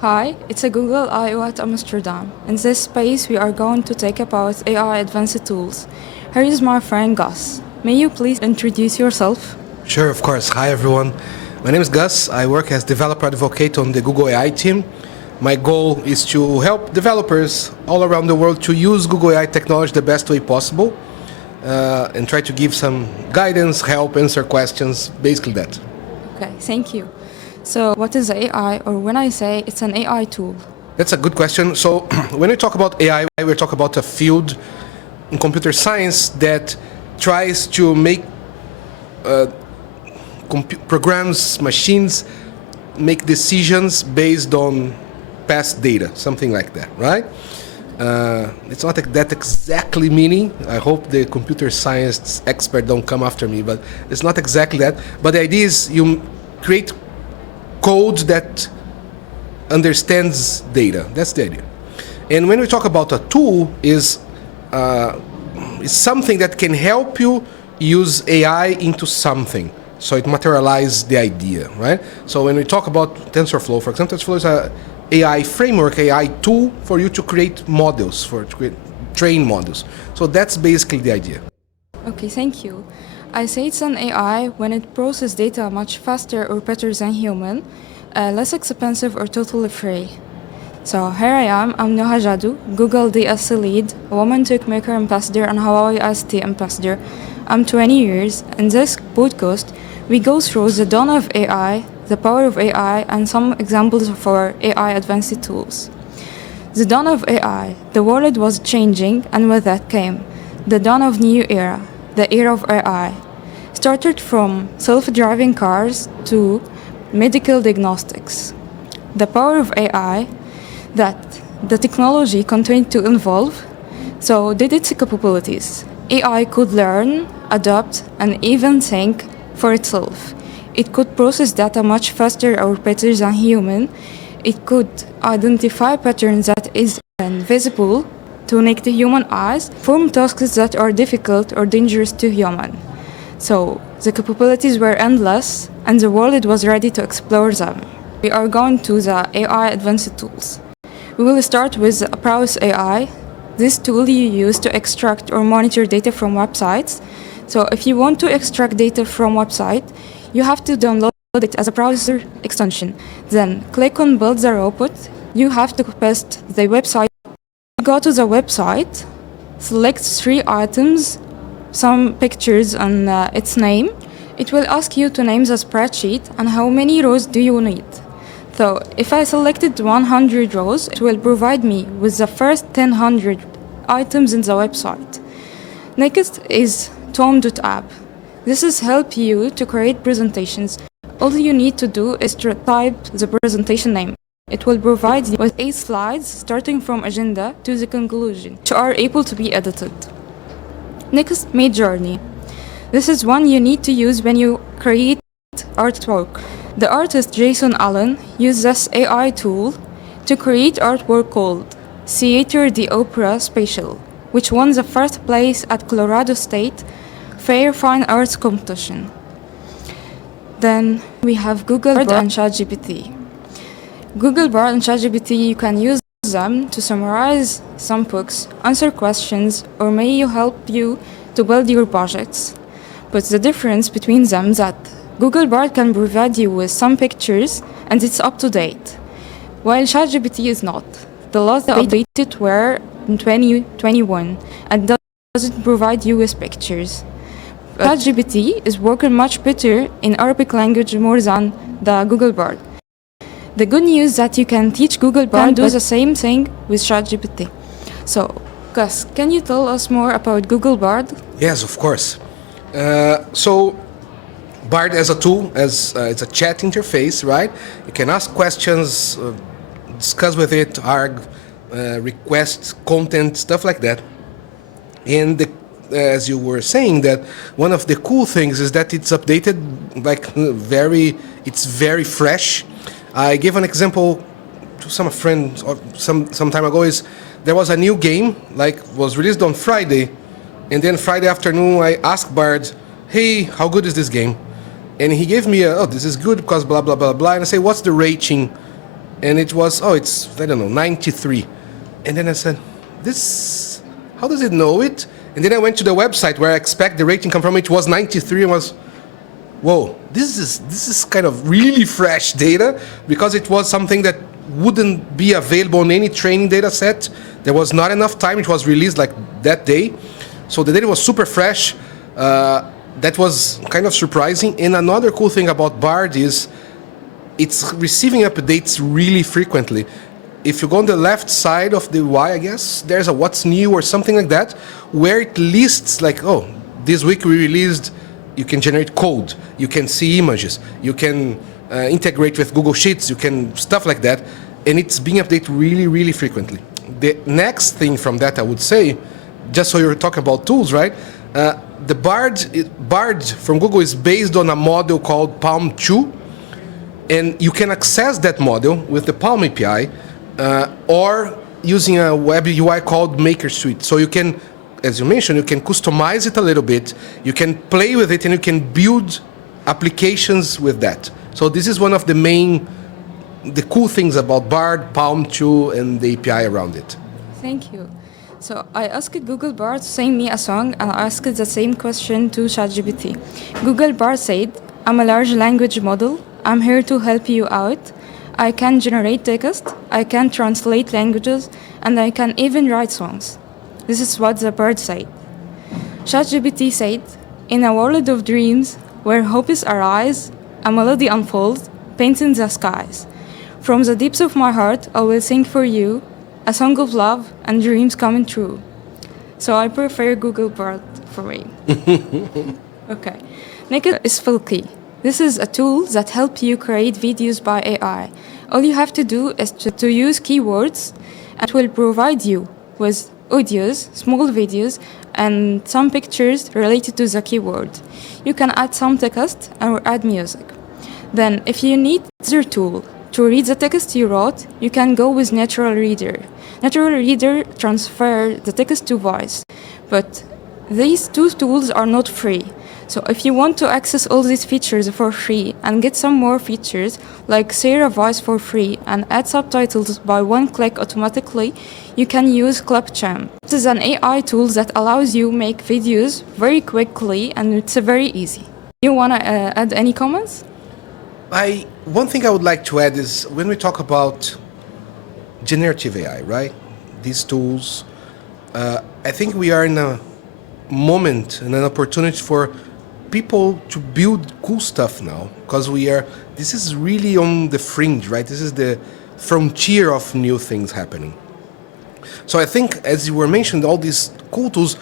Hi, it's a Google I/O at Amsterdam. In this space, we are going to talk about AI advanced tools. Here is my friend Gus. May you please introduce yourself? Sure, of course. Hi, everyone. My name is Gus. I work as developer advocate on the Google AI team. My goal is to help developers all around the world to use Google AI technology the best way possible and try to give some guidance, help, answer questions, basically that. Okay, thank you. So, what is AI, or when I say it's an AI tool? That's a good question. So, when we talk about AI, we talk about a field in computer science that tries to make programs, machines, make decisions based on past data, something like that, right? It's not that exactly meaning. I hope the computer science expert don't come after me, but it's not exactly that. But the idea is you create code that understands data. That's the idea. And when we talk about a tool, is something that can help you use AI into something. So it materializes the idea, right? So when we talk about TensorFlow, for example, TensorFlow is a AI framework, AI tool for you to create models, train models. So that's basically the idea. Okay, thank you. I say it's an AI when it processes data much faster or better than human, less expensive or totally free. So here I am, I'm Noha Jadu, Google DSC lead, woman Maker ambassador and Hawaii ICT ambassador. I'm 20 years. In this podcast, we go through the dawn of AI, the power of AI, and some examples of our AI advanced tools. The dawn of AI, the world was changing, and with that came the dawn of new era, the era of AI. Started from self-driving cars to medical diagnostics. The power of AI, that the technology continued to evolve, so did its capabilities. AI could learn, adapt, and even think for itself. It could process data much faster or better than human. It could identify patterns that is invisible to naked human eyes, perform tasks that are difficult or dangerous to human. So the capabilities were endless, and the world was ready to explore them. We are going to the AI advanced tools. We will start with Browse AI. This tool you use to extract or monitor data from websites. So if you want to extract data from website, you have to download it as a browser extension. Then click on Build the Robot. You have to paste the website. Go to the website, select 3 items, some pictures and its name. It will ask you to name the spreadsheet and how many rows do you need. So if I selected 100 rows, it will provide me with the first 100 items in the website. Next is Tom.app. This is help you to create presentations. All you need to do is to type the presentation name. It will provide you with 8 slides starting from agenda to the conclusion, which are able to be edited. Next, Midjourney. This is one you need to use when you create artwork. The artist Jason Allen used this AI tool to create artwork called Theater the Opera Special, which won the first place at Colorado State Fair Fine Arts Competition. Then we have Google Bard and ChatGPT. Google Bard and ChatGPT, you can use them to summarize some books, answer questions, or may help you to build your projects. But the difference between them is that Google Bard can provide you with some pictures and it's up to date, while ChatGPT is not. The last updated were in 2021 and doesn't provide you with pictures. ChatGPT is working much better in Arabic language more than the Google Bard. The good news is that you can teach Google Bard do the same thing with ChatGPT. So, Gus, can you tell us more about Google Bard? Yes, of course. So Bard as a tool, it's a chat interface, right? You can ask questions, discuss with it, request content, stuff like that. And as you were saying, that one of the cool things is that it's updated, it's very fresh. I gave an example to some friend some time ago. Is there was a new game was released on Friday, and then Friday afternoon I asked Bard, "Hey, how good is this game?" And he gave me this is good because blah blah blah blah. And I say, "What's the rating and it was, oh, it's, I don't know, 93. And then I said, this, how does it know it? And then I went to the website where I expect the rating come from. It was 93 and was, whoa, this is kind of really fresh data, because it was something that wouldn't be available on any training data set. There was not enough time. It was released like that day. So the data was super fresh. That was kind of surprising. And another cool thing about Bard is it's receiving updates really frequently. If you go on the left side of the Y, I guess, there's a what's new or something like that, where it lists like, oh, this week we released, you can generate code, you can see images, you can integrate with Google Sheets, you can stuff like that. And it's being updated really, really frequently. The next thing from that, I would say, just so you're talking about tools, right? The Bard from Google is based on a model called Palm 2, and you can access that model with the Palm API or using a web UI called Maker Suite. So you can, as you mentioned, you can customize it a little bit, you can play with it, and you can build applications with that. So this is one of the cool things about Bard, Palm 2, and the API around it. Thank you. So I asked Google Bard to sing me a song, and I asked the same question to ChatGPT. Google Bard said, I'm a large language model. I'm here to help you out. I can generate text, I can translate languages, and I can even write songs. This is what the bird said. ChatGPT said, in a world of dreams, where hopes arise, a melody unfolds, painting the skies. From the depths of my heart, I will sing for you, a song of love and dreams coming true. So I prefer Google Bard for me. Okay. Next is Filky. This is a tool that helps you create videos by AI. All you have to do is to use keywords, and it will provide you with audios, small videos, and some pictures related to the keyword. You can add some text or add music. Then, if you need another tool to read the text you wrote, you can go with Natural Reader. Natural Reader transfers the text to voice, but these two tools are not free. So if you want to access all these features for free and get some more features, like share a voice for free and add subtitles by one click automatically, you can use Clipchamp. It is an AI tool that allows you make videos very quickly, and it's very easy. You want to add any comments? One thing I would like to add is when we talk about generative AI, right? These tools, I think we are in a moment and an opportunity for people to build cool stuff now, because this is really on the fringe, right? This is the frontier of new things happening. So I think, as you were mentioning, all these cool tools,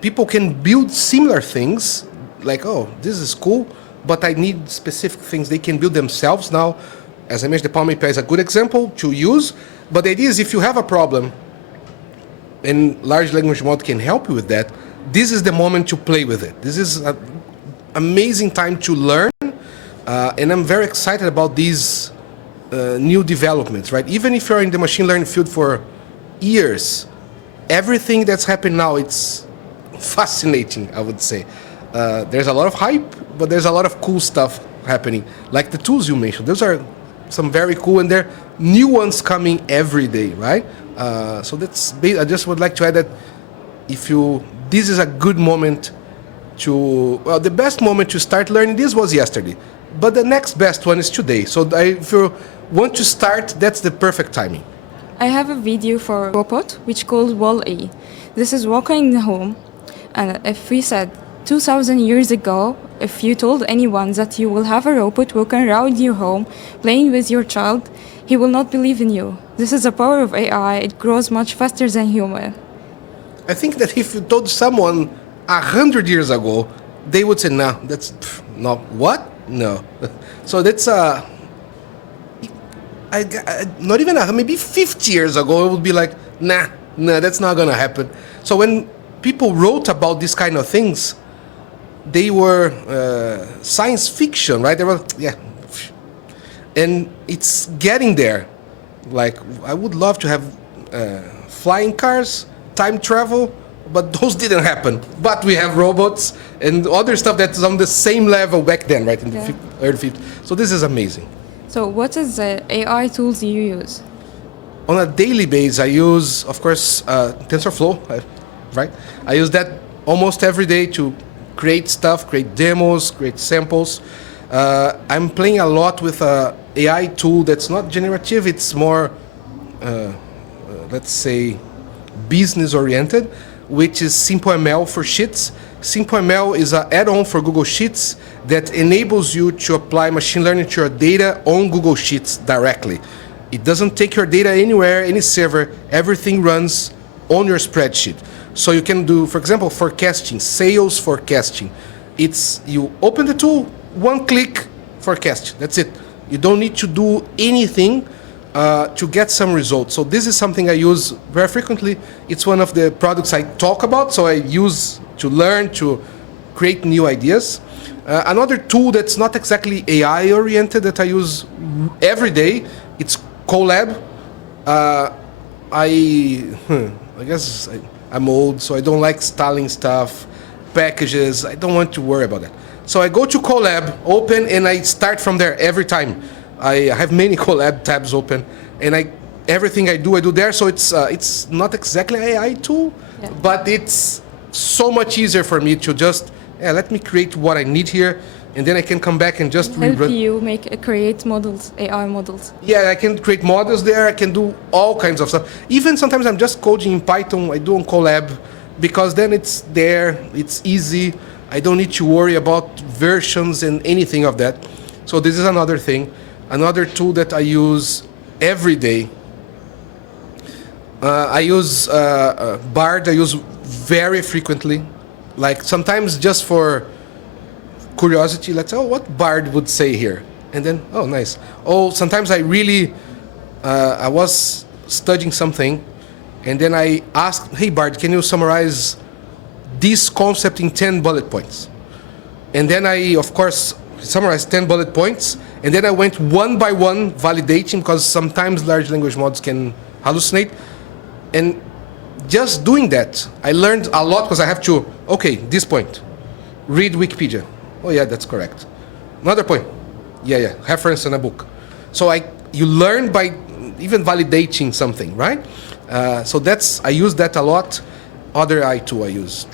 people can build similar things, like, oh, this is cool, but I need specific things. They can build themselves now. As I mentioned, the Palm API is a good example to use, but the idea is if you have a problem, and large language model can help you with that, this is the moment to play with it. This is an amazing time to learn, and I'm very excited about these new developments, right? Even if you're in the machine learning field for years, everything that's happening now, it's fascinating, I would say. There's a lot of hype, but there's a lot of cool stuff happening, like the tools you mentioned. Those are some very cool, and there are new ones coming every day, right? So I just would like to add that this is a good moment the best moment to start learning this was yesterday, but the next best one is today. So if you want to start, that's the perfect timing. I have a video for a robot which called Wall-E. This is walking in the home, and if we said 2,000 years ago, if you told anyone that you will have a robot walking around your home, playing with your child, he will not believe in you. This is the power of AI. It grows much faster than human. I think that if you told someone 100 years ago, they would say, "No, that's not what? No." So that's not even maybe 50 years ago, it would be like, "Nah, that's not gonna happen." So when people wrote about these kind of things, they were science fiction, right? They were, and it's getting there. Like, I would love to have flying cars, time travel, but those didn't happen. But we have robots and other stuff that's on the same level back then, right, in the early 50s. So this is amazing. So what is the AI tools you use? On a daily basis, I use, of course, TensorFlow, right? I use that almost every day to create stuff, create demos, create samples. I'm playing a lot with a AI tool that's not generative, it's more, let's say, business-oriented, which is SimpleML for Sheets. SimpleML is an add-on for Google Sheets that enables you to apply machine learning to your data on Google Sheets directly. It doesn't take your data anywhere, any server. Everything runs on your spreadsheet. So you can do, for example, forecasting, sales forecasting. It's you open the tool, one click, forecast. That's it. You don't need to do anything to get some results. So this is something I use very frequently. It's one of the products I talk about, so I use to learn, to create new ideas. Another tool that's not exactly AI-oriented that I use every day, it's Colab. I guess I'm old, so I don't like installing stuff, packages. I don't want to worry about that. So I go to Colab, open, and I start from there every time. I have many Colab tabs open, and everything I do there. So it's not exactly an AI tool, yeah, but it's so much easier for me to just let me create what I need here, and then I can come back and just help you create models, AI models. Yeah, I can create models there. I can do all kinds of stuff. Even sometimes I'm just coding in Python. I do on Colab because then it's there. It's easy. I don't need to worry about versions and anything of that. So this is another thing. Another tool that I use every day. I use Bard. I use very frequently. Like sometimes just for curiosity, let's say, oh, what Bard would say here? And then, oh, nice. Oh, sometimes I was studying something, and then I asked, hey, Bard, can you summarize this concept in 10 bullet points? And then I, of course, summarized 10 bullet points, and then I went one by one validating, because sometimes large language models can hallucinate. And just doing that, I learned a lot, because I have to, okay, this point, read Wikipedia. Oh yeah, that's correct. Another point, yeah, reference in a book. So you learn by even validating something, right? So I use that a lot. Other AI tool I use.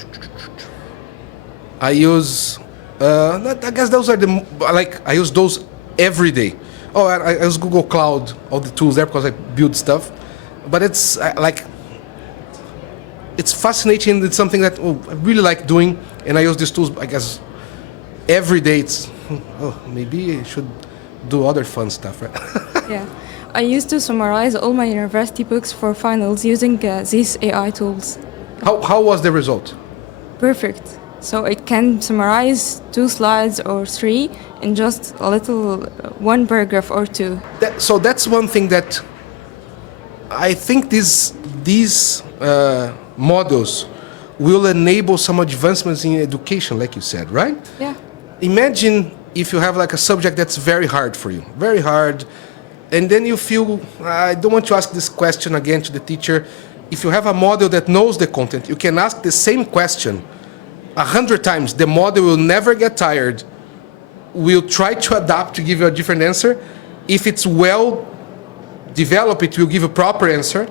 I guess those are I use those every day. Oh, I use Google Cloud, all the tools there because I build stuff. But it's it's fascinating. It's something that I really like doing, and I use these tools, I guess, every day. It's maybe I should do other fun stuff, right? Yeah, I used to summarize all my university books for finals using these AI tools. How was the result? Perfect. So it can summarize 2 slides or 3 in just a little one paragraph or 2. So that's one thing that I think these models will enable some advancements in education, like you said, right? Yeah. Imagine if you have like a subject that's very hard for you, very hard, and then you feel, I don't want to ask this question again to the teacher. If you have a model that knows the content, you can ask the same question 100 times. The model will never get tired, will try to adapt to give you a different answer. If it's well developed, it will give a proper answer.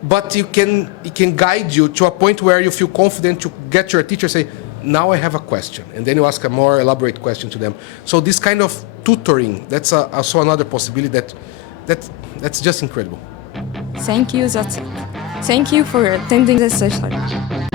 But it can guide you to a point where you feel confident to get your teacher say, now I have a question. And then you ask a more elaborate question to them. So this kind of tutoring, that's also another possibility that's just incredible. Thank you, that's it. Thank you for attending this session.